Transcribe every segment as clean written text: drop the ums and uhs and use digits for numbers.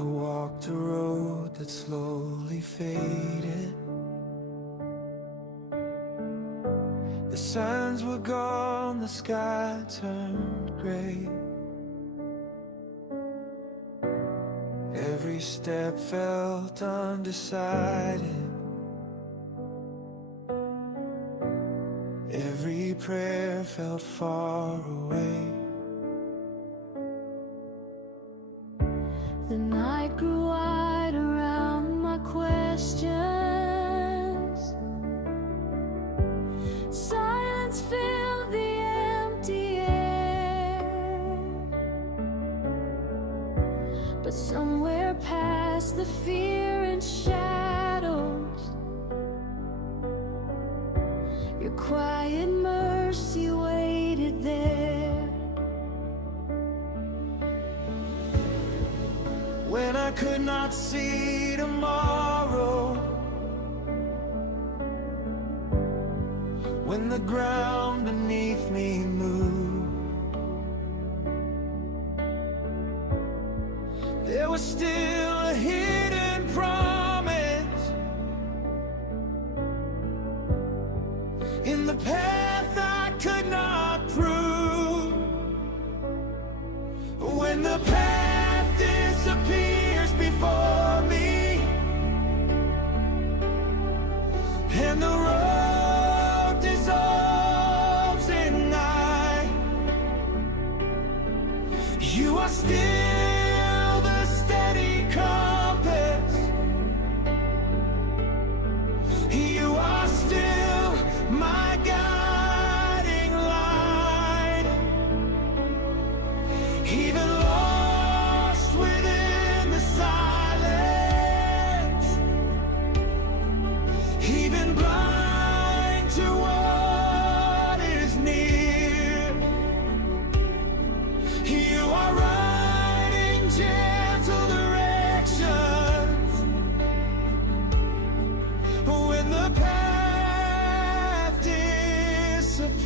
I walked a road that slowly faded. The signs were gone, the sky turned gray. Every step felt undecided. Every prayer felt far away. The night grew wide around my questions. Silence filled the empty air. But somewhere past the fear and shadows, your quiet mercy waited there. When I could not see tomorrow, when the ground beneath me moved, there was still a hidden promise in the path I could not prove. When the path disappears before me and the road dissolves in night, you are still the steady compass. You are still my guiding light. Even lost within the silence, even blind to what is near, you are riding gentle directions when the path disappears.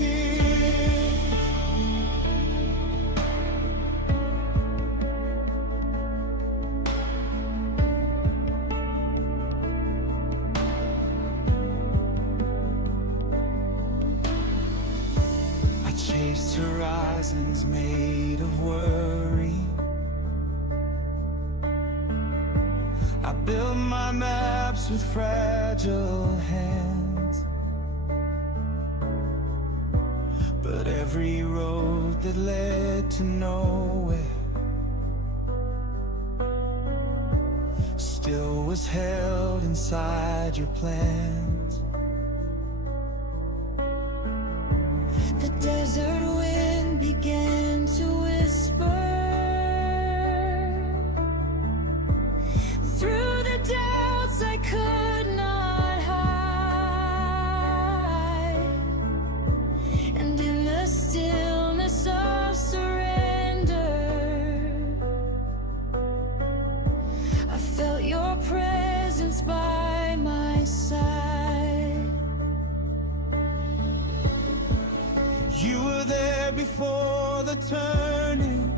I chased horizons made of worry. I built my maps with fragile hands, but every road that led to nowhere still was held inside your plans. The desert wind began to whisper through the doubts I could not hide, and in the stillness of surrender, I felt your presence by my side. You were there before the turning.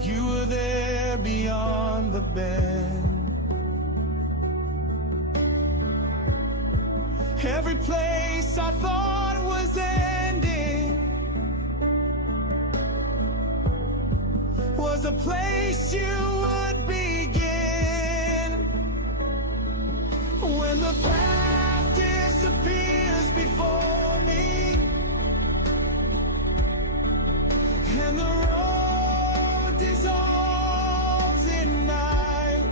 You were there beyond the bend. Every place I thought was ending was a place you would begin. When the path disappears before me and the road dissolves in night,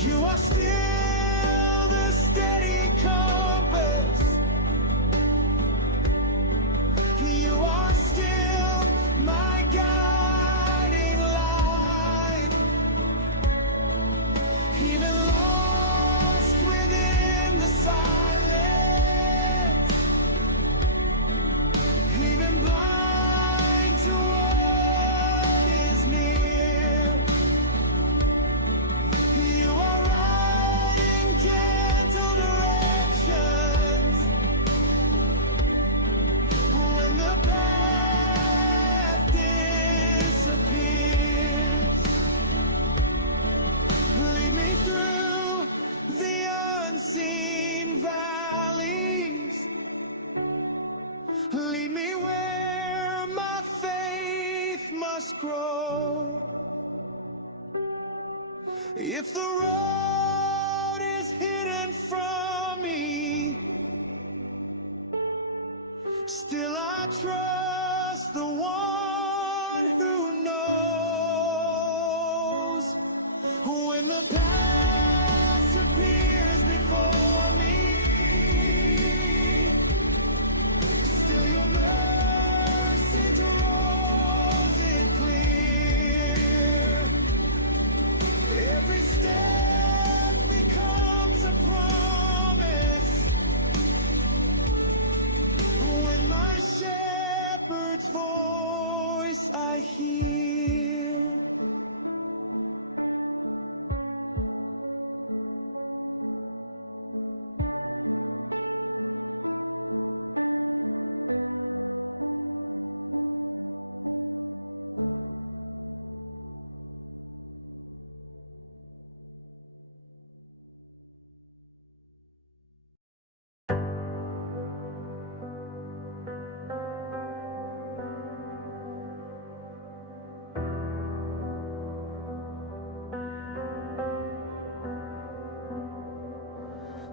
you are still the steady compass. You are still my guiding light. Even lost Lead me where my faith must grow. If the road is hidden from me, still I trust the one who knows. When the past appears before me, still your mercy draws it clear. Every step becomes a promise when my shepherd's voice I hear.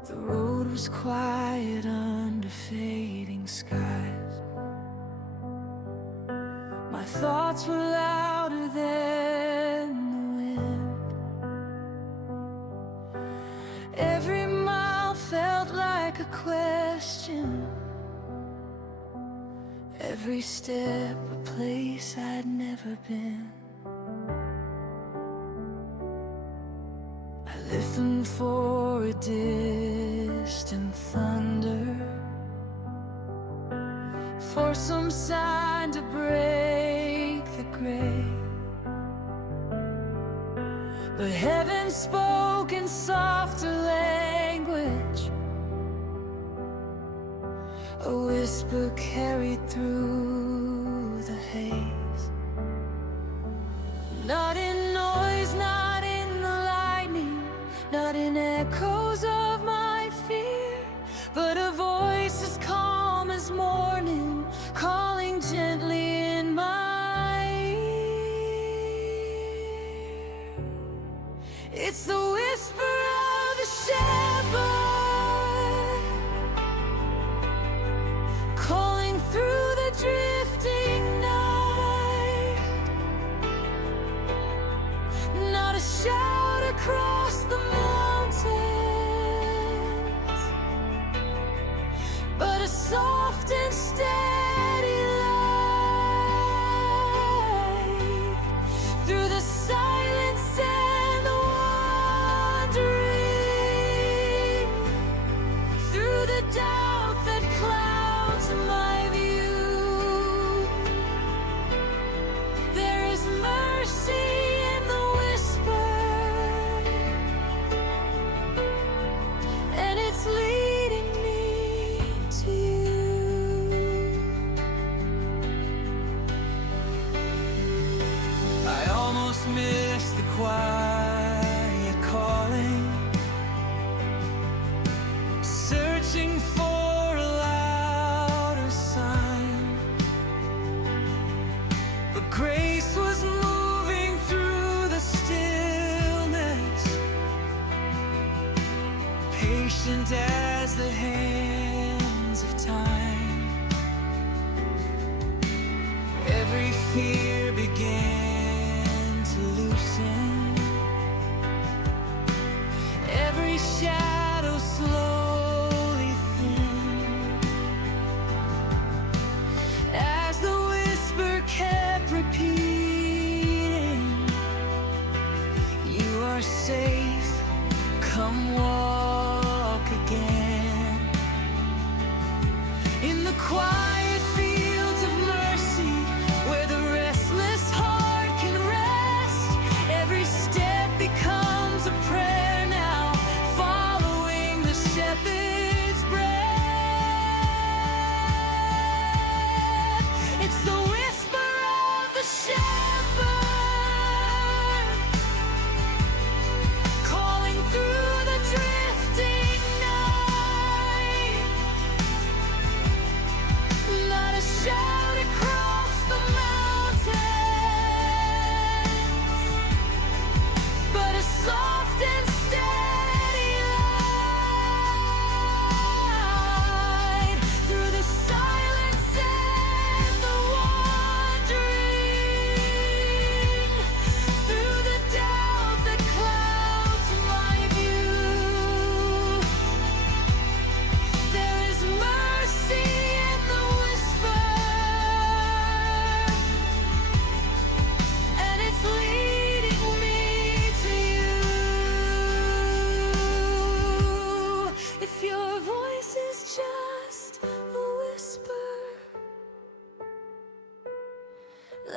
The road was quiet under fading skies. My thoughts were louder than the wind. Every mile felt like a question, every step a place I'd never been. I listened for a distant thunder, for some sign to break the gray. But heaven spoke in softer language, a whisper carried through the haze. Not in noise, not in the lightning, not in echoes of my fear, but a voice as calm as morning, calling gently in my ear. It's the whisper of the shepherd, calling through the drifting night. Not a shout across the mountains, but a soft and steady light through the silence and the wandering, through the doubt that clouds my view. There is mercy in the whisper, and it's leading me to you. I almost missed the quiet calling, searching for a louder sign. But grace was moving through the stillness, patient as the hands of time. Every fear began to loosen, every shadow slowly thin, as the whisper kept repeating, you are safe, come walk again. In the quiet fields of mercy, where the restless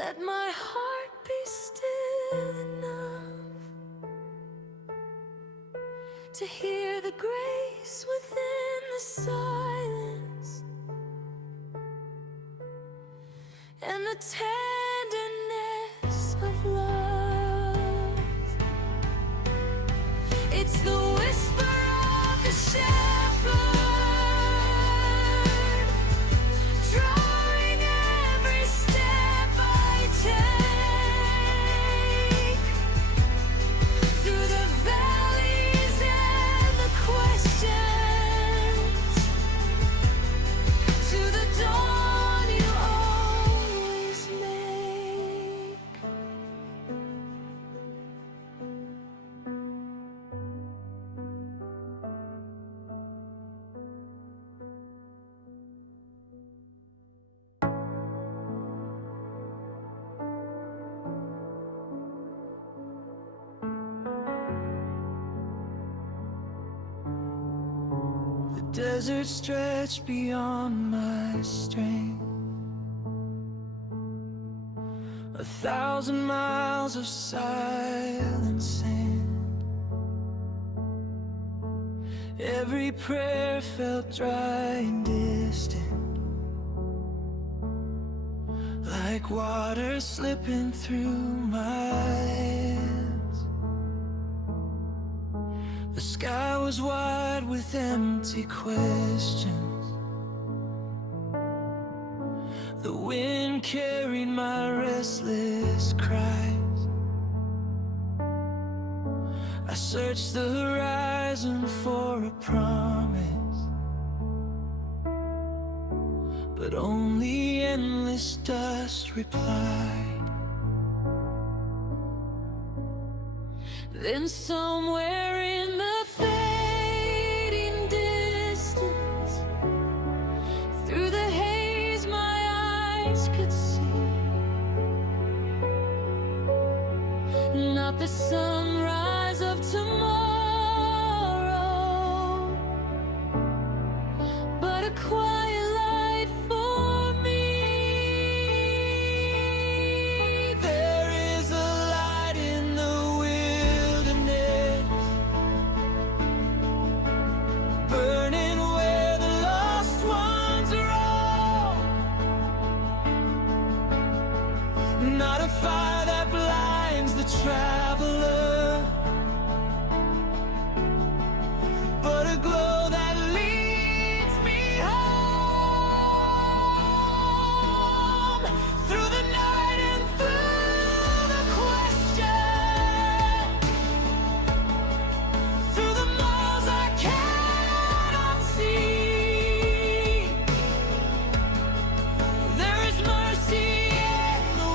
Let my heart be still enough to hear the grace within the silence and the tenderness of love. It's the whisper of the shepherd, drawing every step I take through the valleys and the questions, to the dawn you always make. The desert stretched beyond my strength. 1,000 miles of silent sand. Every prayer felt dry and distant, like water slipping through my hands. The sky was wide with empty questions. The wind carried my restless cries. I searched the horizon for a promise, but only endless dust replied. Then somewhere in the fading distance, through the haze my eyes could see, not the sunrise of tomorrow, but a quiet light for me. There is a light in the wilderness, burning where the lost ones roam. Not a fire that blinds the traveler, but a glow that leads me home. Through the night and through the question, through the miles I cannot see, there is mercy in the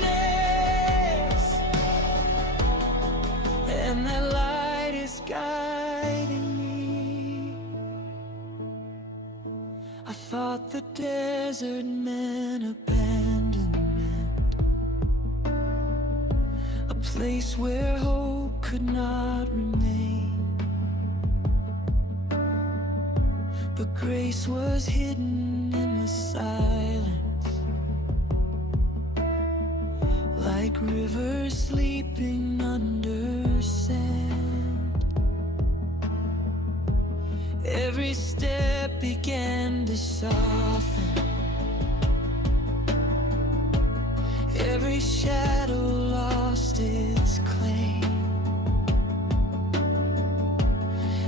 wilderness, and that light is guiding me. I thought the desert meant abandonment, a place where hope could not remain. But grace was hidden in the silence, like rivers sleeping under sand. Every step began to soften, every shadow lost its claim,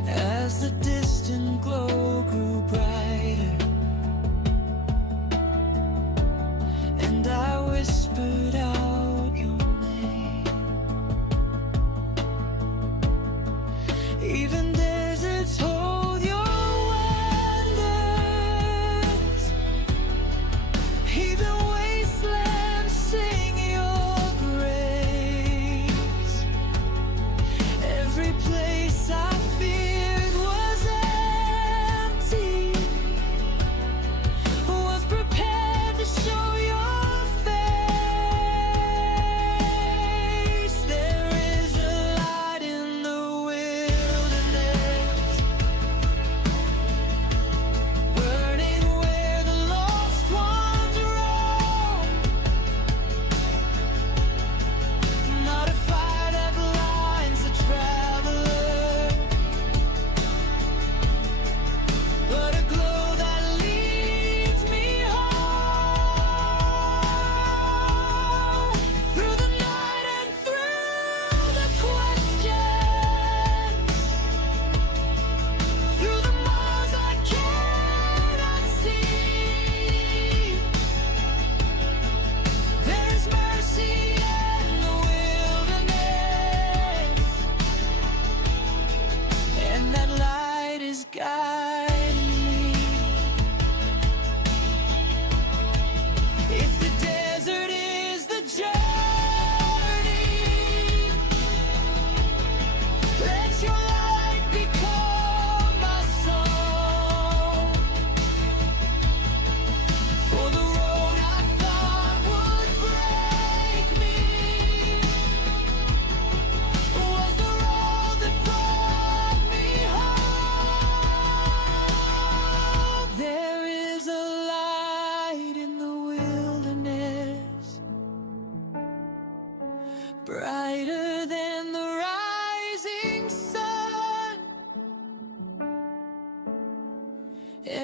as the distant glow grew brighter, and I whispered out your name. Even deserts hold your wonders, even wastelands sing your grace.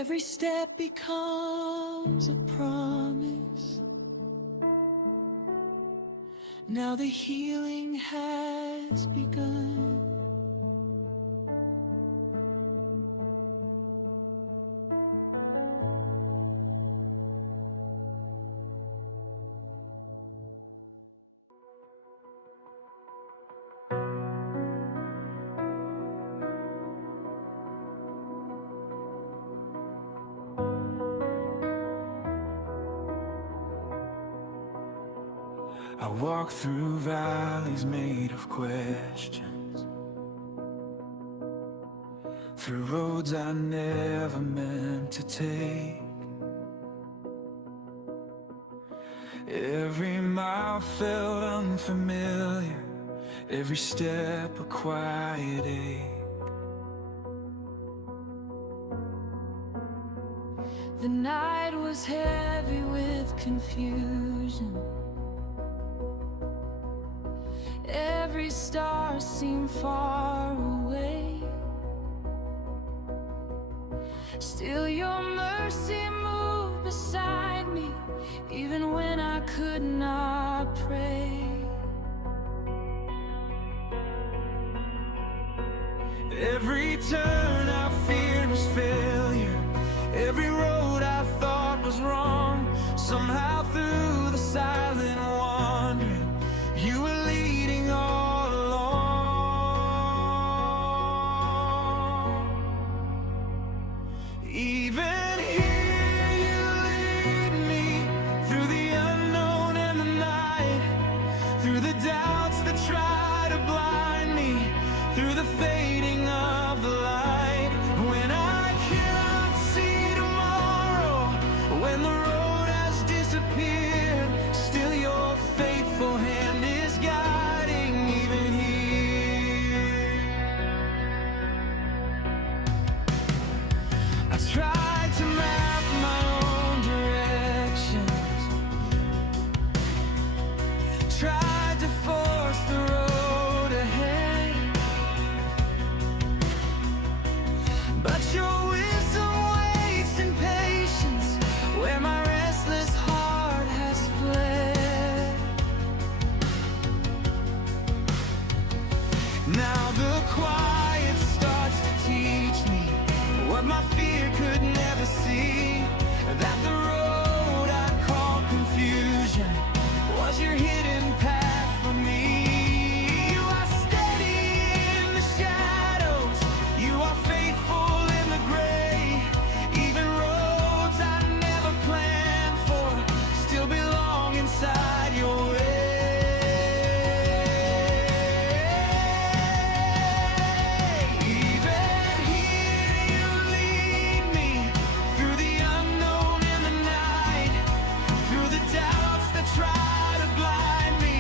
Every step becomes a promise. Now the healing has begun. I walk through valleys made of questions, through roads I never meant to take. Every mile felt unfamiliar, every step a quiet ache. The night was heavy with confusion. Every star seemed far away. Still your mercy moved beside me, even when I could not pray. Every turn I feared was failure, every road I thought was wrong. Somehow through the silent wandering, you were leading all along. Even here you lead me through the unknown and the night, through the doubts that try to blind me, through the fading of the light. When I cannot see tomorrow, when the road has disappeared, still your faithful hand is guiding even here. I tried to map my own directions, tried to force the road ahead, but your wisdom waits in patience where my restless heart has fled. Now the quiet starts to teach me what my fear could never see, that the road I call confusion was your hidden path for me. You are steady in the shadows, you are faithful in the gray. Even roads I never planned for still belong inside your way. Even here you lead me through the unknown and the night, through the doubts that try to blind me,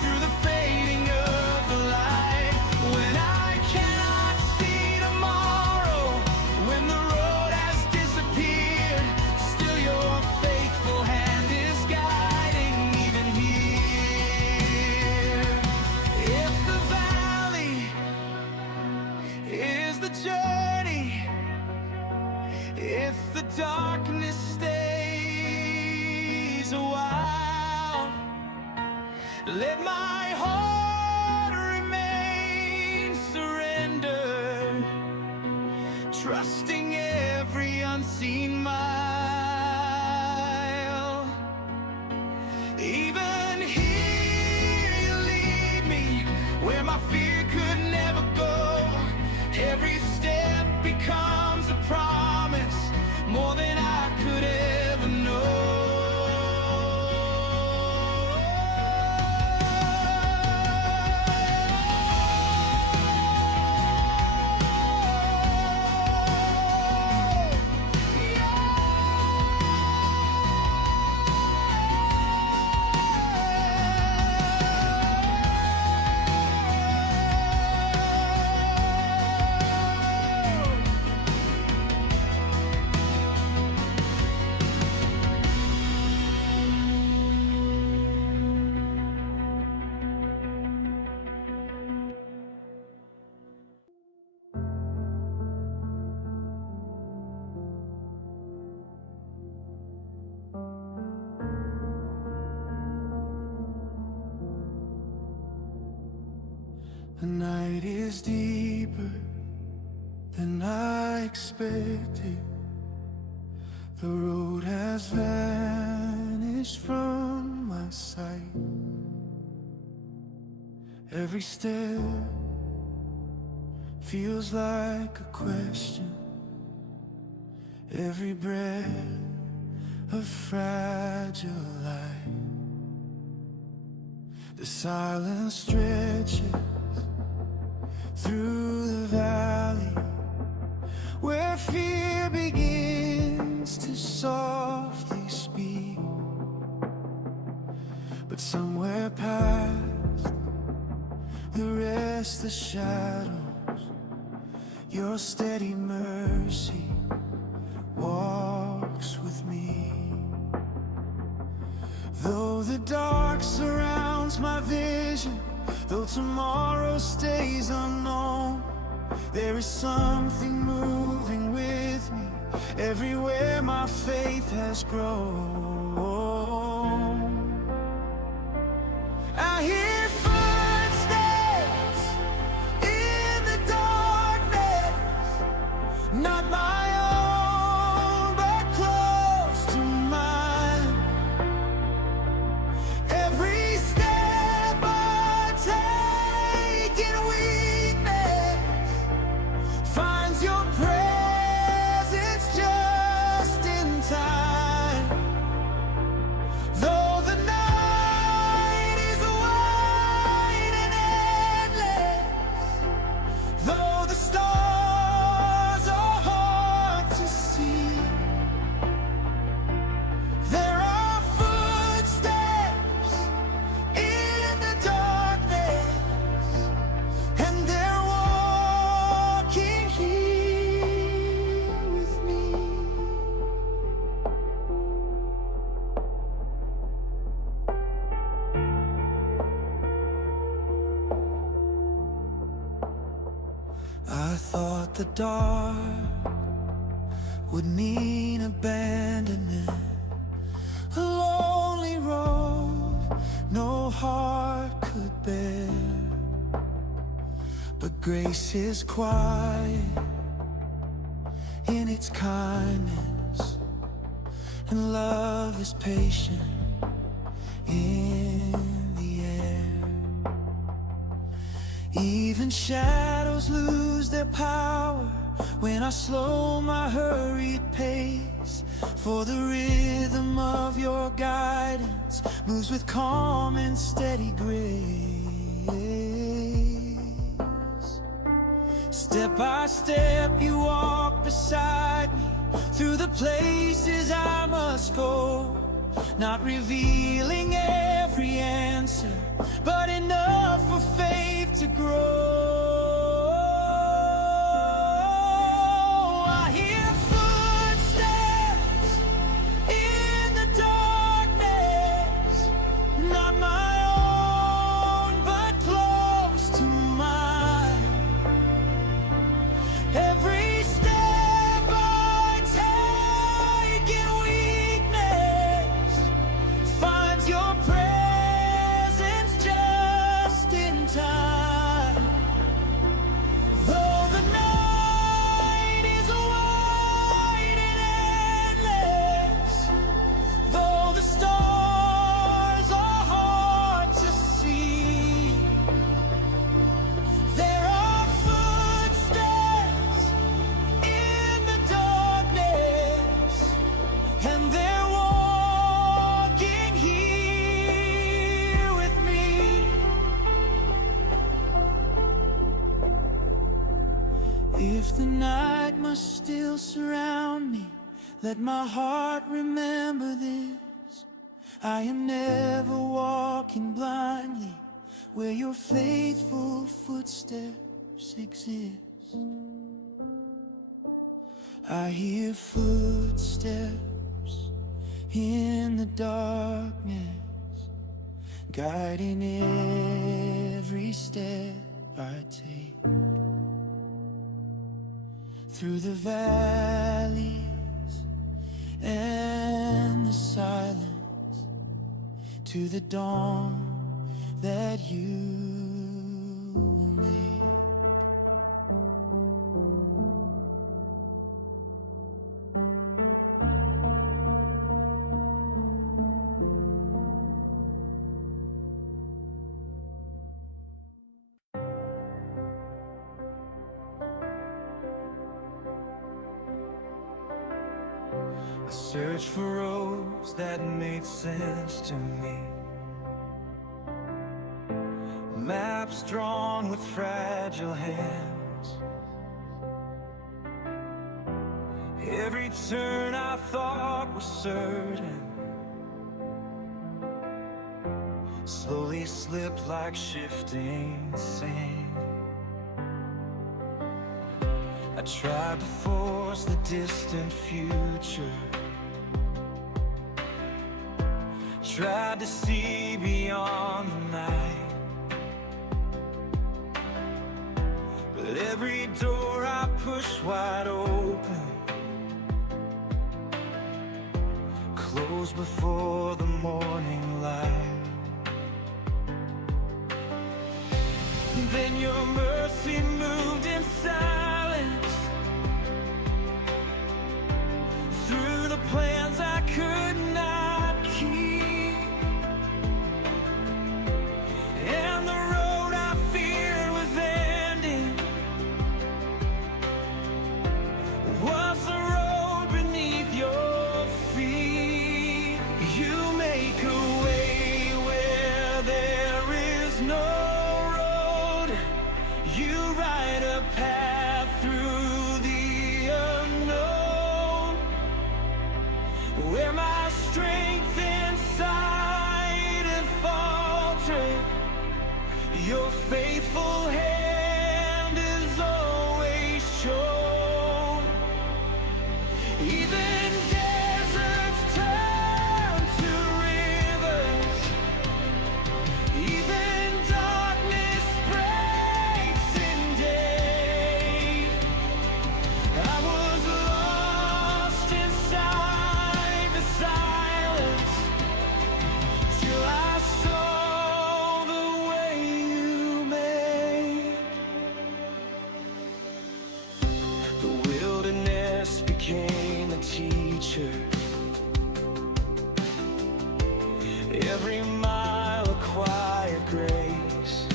through the fading of the light. When I cannot see tomorrow, when the road has disappeared, still your faithful hand is guiding even here. If the valley is the journey, if the darkness stays a while, let my heart remain surrendered, trusting every unseen mile. Even here you lead me where my fear could never go. Every step becomes a promise, more than I could ever know. The night is deeper than I expected. The road has vanished from my sight. Every step feels like a question. Every breath a fragile life. The silence stretches through the valley, where fear begins to softly speak. But somewhere past the restless shadows, your steady mercy walks with me. Though the dark surrounds my vision, though tomorrow stays unknown, there is something moving with me everywhere my faith has grown. I hear footsteps in the darkness, not my own, but close to mine. Every step I take in weakness finds your presence just in time. Though the night is wide and endless, though the stars are hard to see, there are footsteps in the darkness, and they're walking here with me. I thought the dark would mean abandonment, a lonely road no heart could bear. But grace is quiet in its kindness, and love is patient in the air. Even shadows lose their power when I slow my hurried pace, for the rhythm of your guidance moves with calm and steady grace. Step by step you walk beside me through the places I must go, not revealing every answer, but enough for faith to grow. I hear footsteps in the darkness, not my own, but close to mine. Every step I take in weakness finds your presence just in time. Though the night is wide and endless, though the stars are hard to see, there are footsteps in the darkness, and they're walking here with me. If the night must still surround me, let my heart remember this: I am never walking blindly where your faithful footsteps exist. I hear footsteps in the darkness, guiding every step I take. Through the valleys and the silence, to the dawn that you will make. I searched for roads that made sense to me, maps drawn with fragile hands. Every turn I thought was certain slowly slipped like shifting sand. I tried to force the distant future, tried to see beyond the night, but every door I pushed wide open closed before the morning light. Then your mercy moved in silence through the plans I could not keep, and the road I feared was ending was the road beneath your feet. You make a way where there is no, you ride a path through the unknown, where my strength inside had faltered. Your faithful hand is always shown. Even deserts turn to rivers, even darkness breaks in day. I was lost inside the silence till I saw the way you made. The wilderness became a teacher, every mile acquired grace.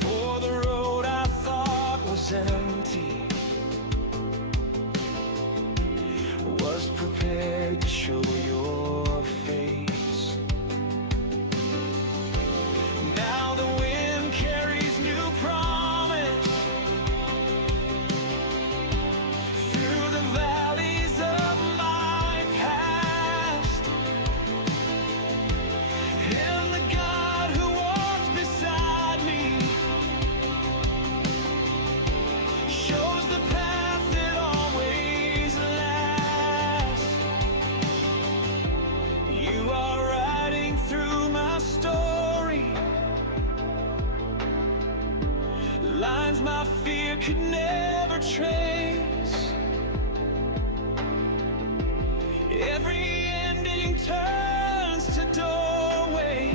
For the road I thought was empty was prepared to show your face. Now the wind carries new promise through the valleys of my past, and the God who walks beside me shows the path that always lasts. You are riding through my story, lines my fear could never trace. Every ending turns to doorway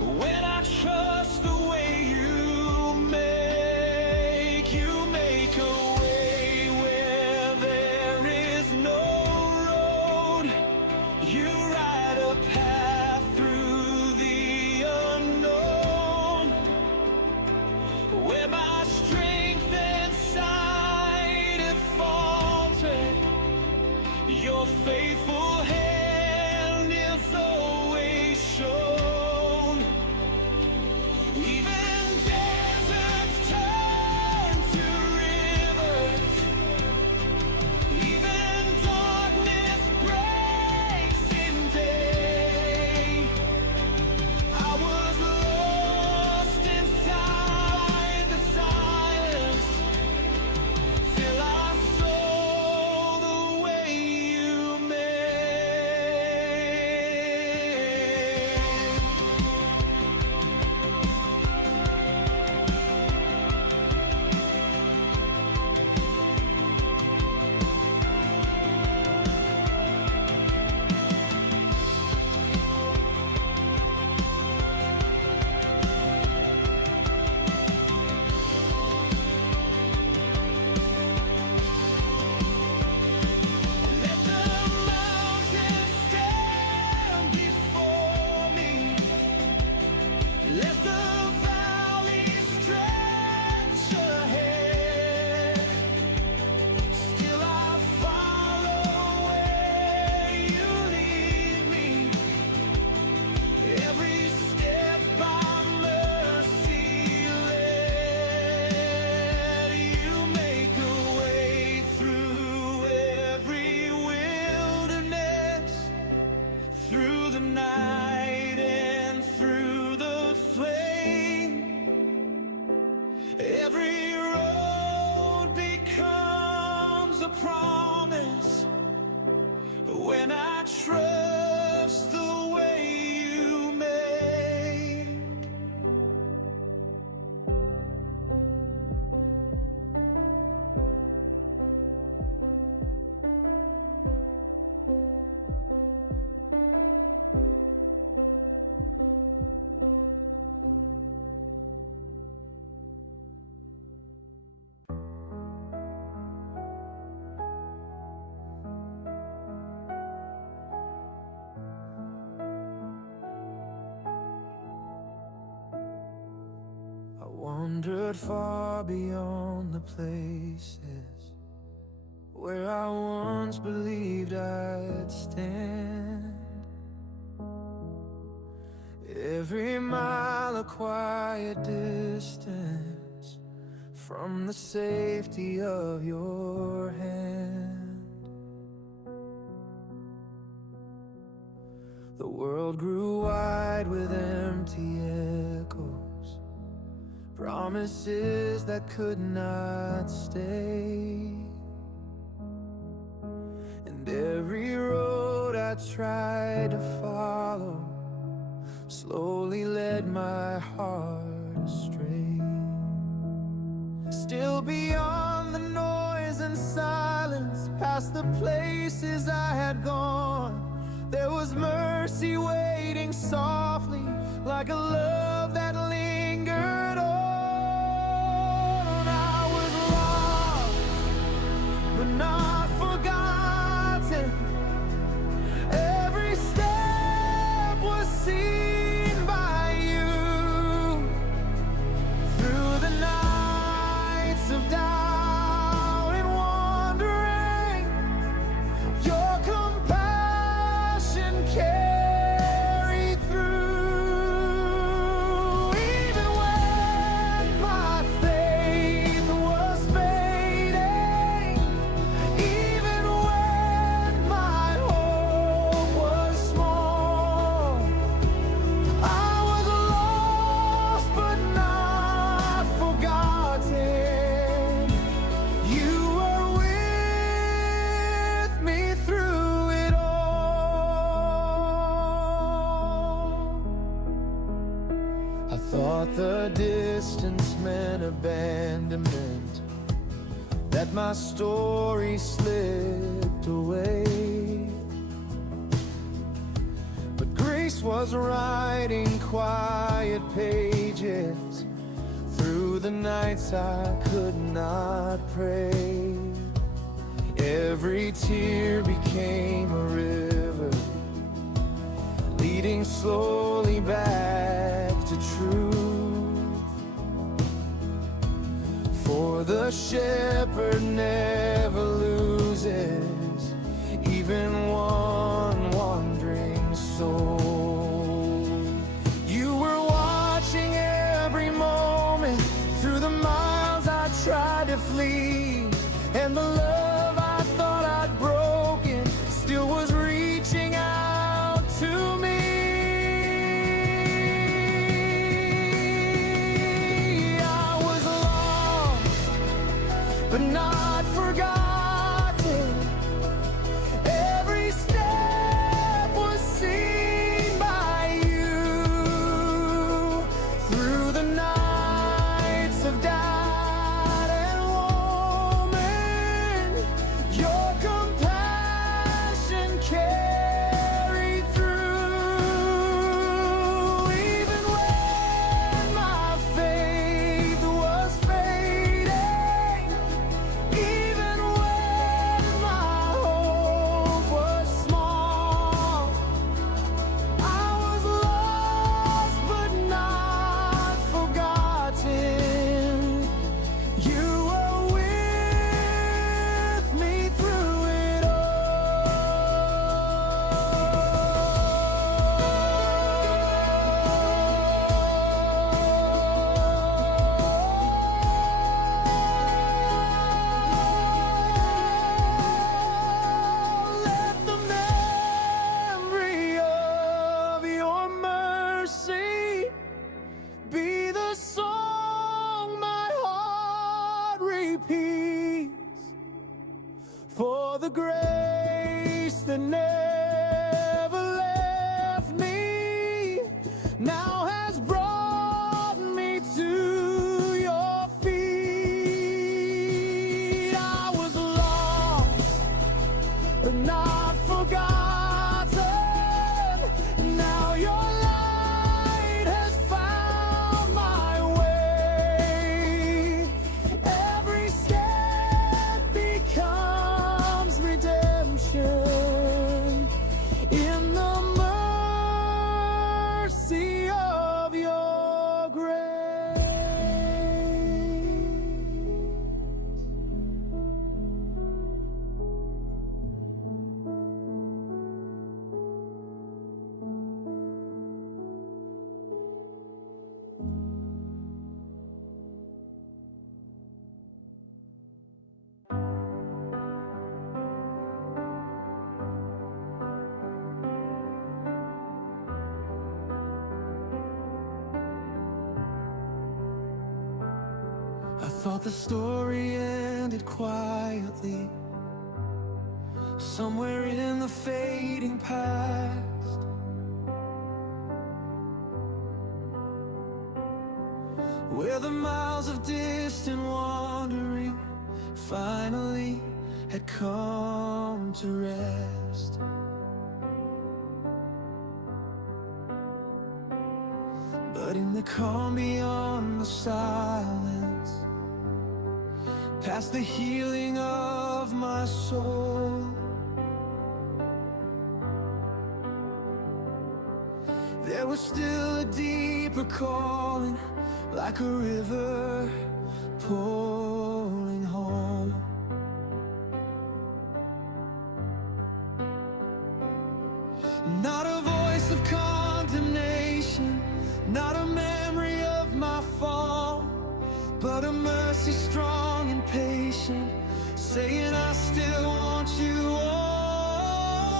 when I trust the way you make. You make a way where there is no road. You ride a path through the unknown, where my strength inside had faltered. but far beyond the places where I once believed I'd stand. Every mile a quiet distance from the safety of your hand. The world grew wide with empty echoes, promises that could not stay. And every road I tried to follow slowly led my heart astray. Still beyond the noise and silence, past the places I had gone, there was mercy waiting softly, like a love that lingered on. I was lost, but not forgotten. Every step was seen by you. Through the nights of doubt and wandering, your compassion carried through. Even when my faith was fading, even when my hope was small, I was lost but not forgotten. You were with me through it all. I thought the distance meant abandonment, that my story slipped away. But grace was writing quiet pages through the nights I could not pray. Every tear became a river, leading slowly back to truth. For the shepherd never loses even one wandering soul. You were watching every moment through the miles I tried to flee, and the love I thought I'd broken still was reaching out to me. I was lost, but not forgotten. Every step was seen by you. Through the nights of doubt and woman, your compassion carried through. Even when my faith was fading, even when my hope was small, I was lost but not forgotten. You were with me through it all. Let the memory of your mercy be the song my heart repeats. For the grace that never left me now has brought me to your feet. I was lost, but not forgotten. Now your light has found my way. Every step becomes redemption. Thought the story ended quietly, somewhere in the fading past. Where the miles of distant wandering finally had come to rest. But in the calm beyond the silence, past the healing of my soul, there was still a deeper calling, like a river pulling home. Not a voice of condemnation, not a memory of my fall, but a mercy strong and patient, saying I still want you all.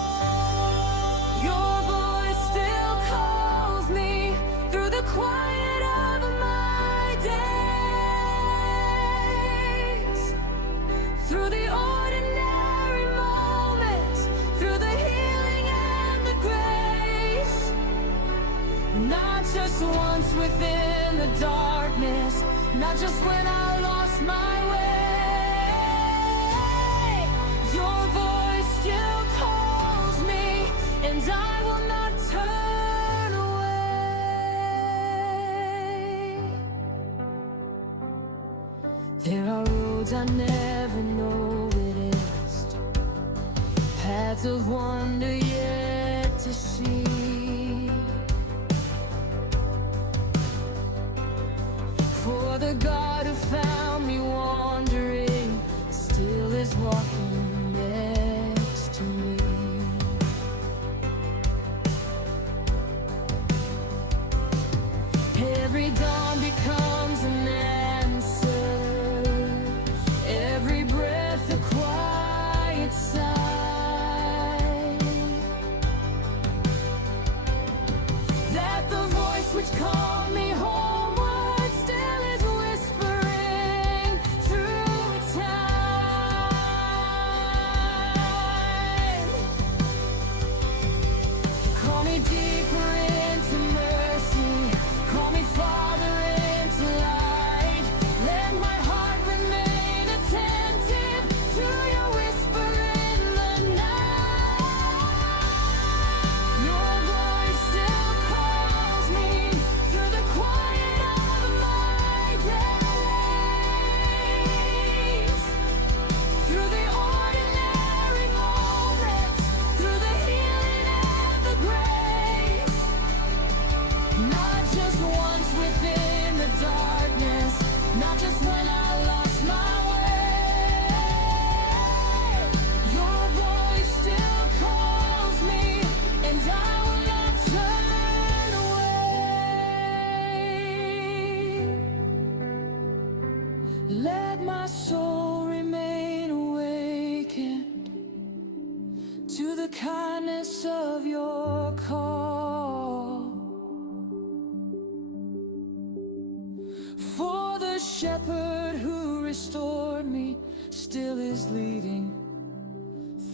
Your voice still calls me through the quiet of my days, through the ordinary moments, through the healing and the grace. Not just once within the darkness, not just when I lost my way. Your voice still calls me, and I will not turn away. There are roads I never noticed, paths of wonder yet to see. For the God who found me wandering still is walking next to me. Every dawn becomes an answer, every breath a quiet sigh, that the voice which called me homeward still is whispering through time. Call me deeper into mercy, call me farther into light. Let my heart remain attentive to your whisper in the night. Your voice still calls me through the quiet of my days, through the ordinary moments, through the healing and the grace. Not just once within the darkness, not just when I lost my way. Your voice still calls me, and I will not turn away. Let my soul remain awakened to the kindness of your call. For the shepherd who restored me still is leading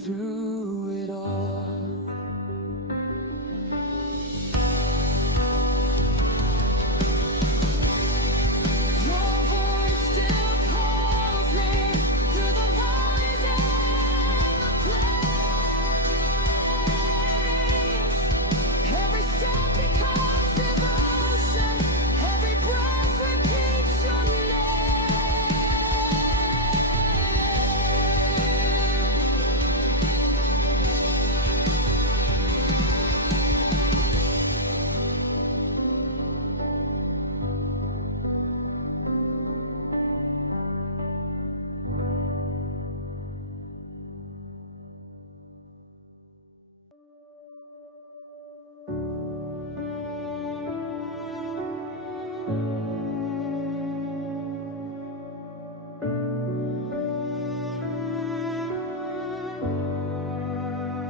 through it all. Your voice still calls me through the valleys and the plains. Every step becomes devotion, every breath repeats your name.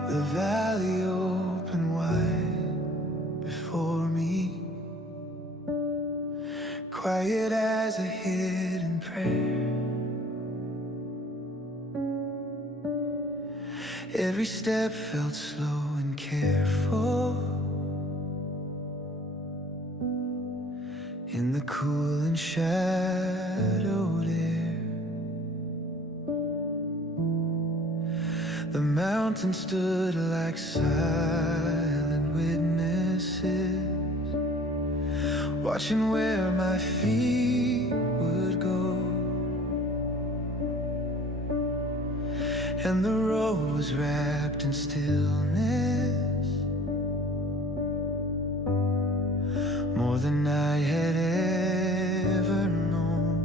The valley opened wide before me, quiet as a hidden prayer. prayer. Every step felt slow and careful in the cool and shadowed air. The mountains stood like silent witnesses, watching where my feet would go. And the road was wrapped in stillness, more than I had ever known.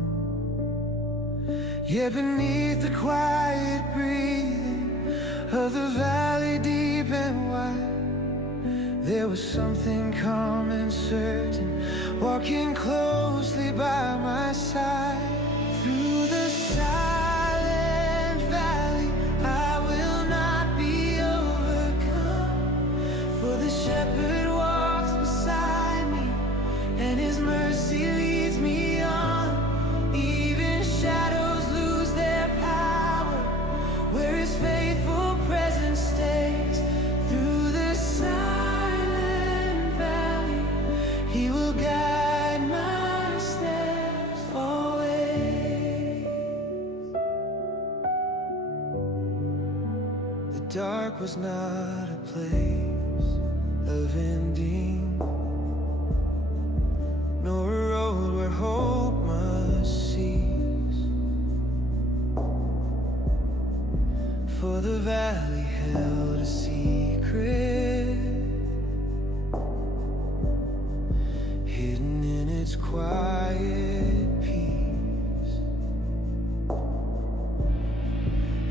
Yet beneath the quiet breathing of the valley deep and wide, there was something calm and certain, walking closely by my side. Through the silent valley I will not be overcome, for the shepherd walks beside me, and his mercy leads me on. Even shadows lose their power where his faithful presence stays. Through the silent valley he will guide my steps always. The dark was not a place of ending, nor a road where hope must cease. For the valley held a secret, hidden in its quiet peace.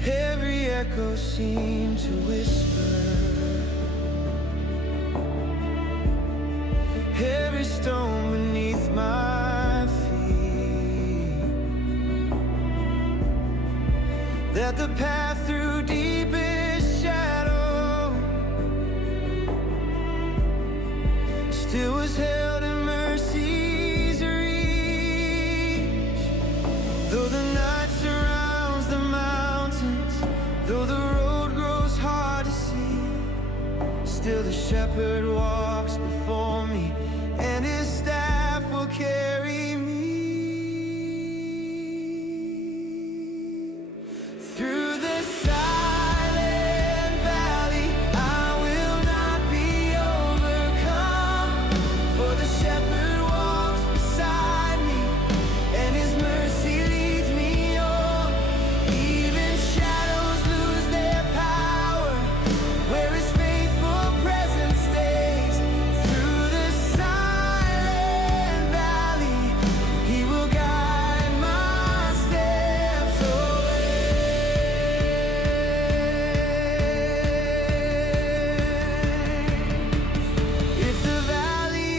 Every echo seemed to whisper, every stone beneath my feet, that the path through deepest shadow still was held in mercy's reach. Though the night surrounds the mountains, though the road grows hard to see, still the shepherd walks before me, and his staff will carry me. Through the silent valley I will not be overcome, for the shepherd walks beside me, and his mercy leads me on. Even shadows lose their power where his faithful presence stays. Through the silent valley he will guide my steps always. If the valley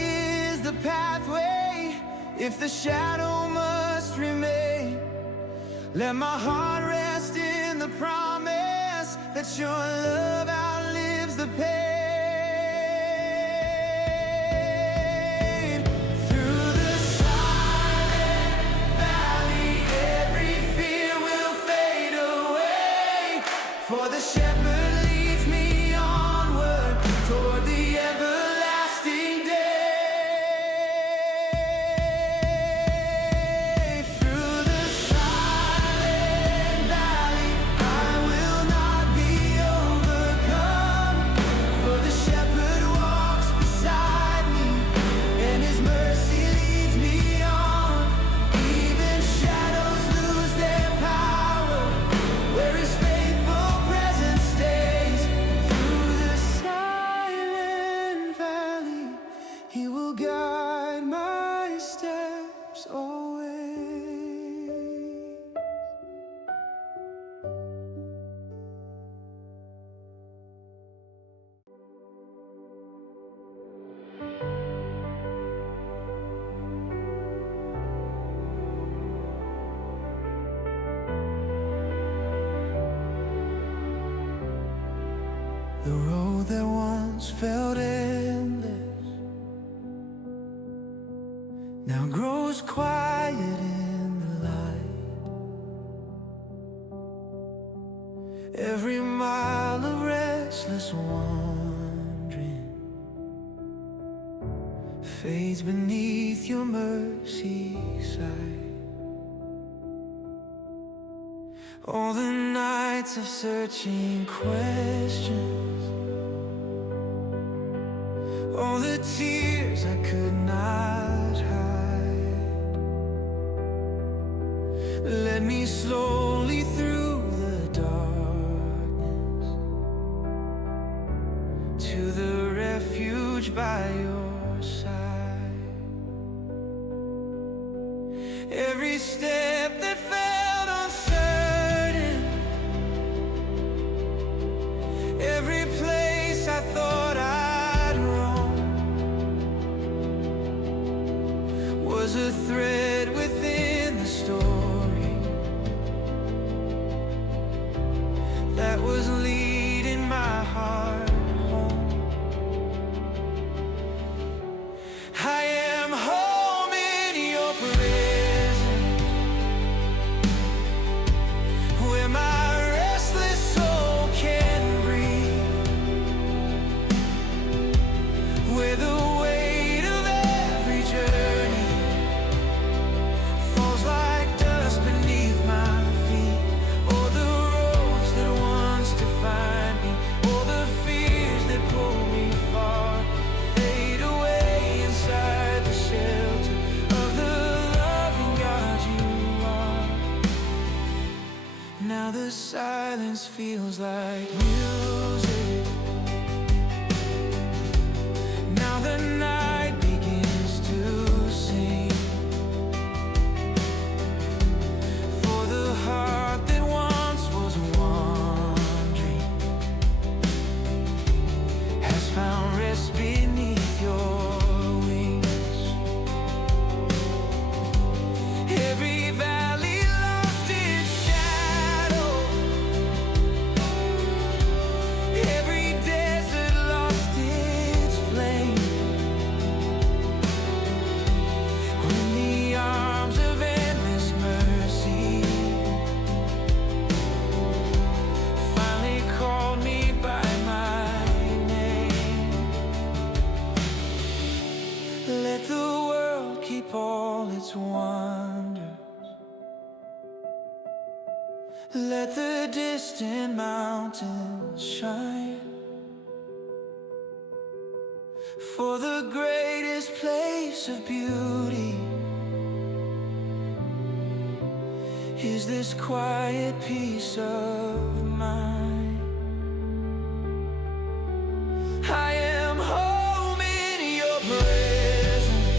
is the pathway, if the shadow must remain, let my heart rest in the promise that your love outlives the pain. Through the silent valley every fear will fade away, for the shepherd leads me onward toward the everlasting day. Through the silent valley I will not be overcome, for the shepherd walks beside me, and his mercy leads me on. Even shadows lose their power where his faithful presence stays. Through the silent valley he will guide my steps always. The road that once felt endless now grows quiet in the light. was wandering fades beneath your mercy side. All the nights of searching questions, all the tears I could not hide, led me slowly through the darkness to the refuge by your side. Every step that felt uncertain, every place I thought I'd roam, was a thread within the story that was leading my heart home. I am home in your presence, where my restless soul can breathe, where the weight of every journey falls like dust beneath my feet. All the roads that once defined me, all the fears that pulled me far, fade away inside the shelter of the loving God you are. Now the silence feels like music. Now the night begins to sing for the heart that once was wandering, has found rest beneath your wings. Every valley lost its shadow, every desert lost its flame, when the arms of endless mercy finally called me by my name. Let the world keep all its wonders, let the distant mountains shine, for the greatest place of beauty is this quiet peace of mind. I am home in your presence,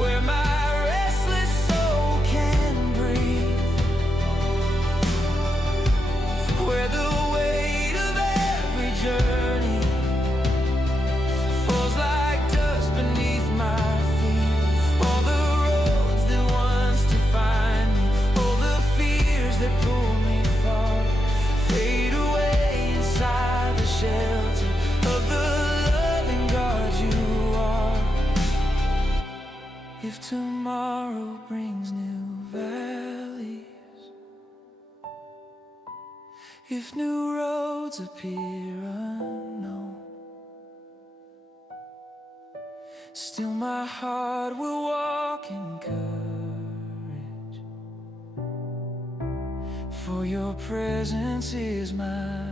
where my restless soul can breathe, where the weight of every journey falls like dust beneath my feet. All the roads that once defined me, all the fears that pull me far, fade away inside the shelter of the loving God you are. If tomorrow brings new valleys, if new roads appear unknown, still my heart will walk in courage, for your presence is my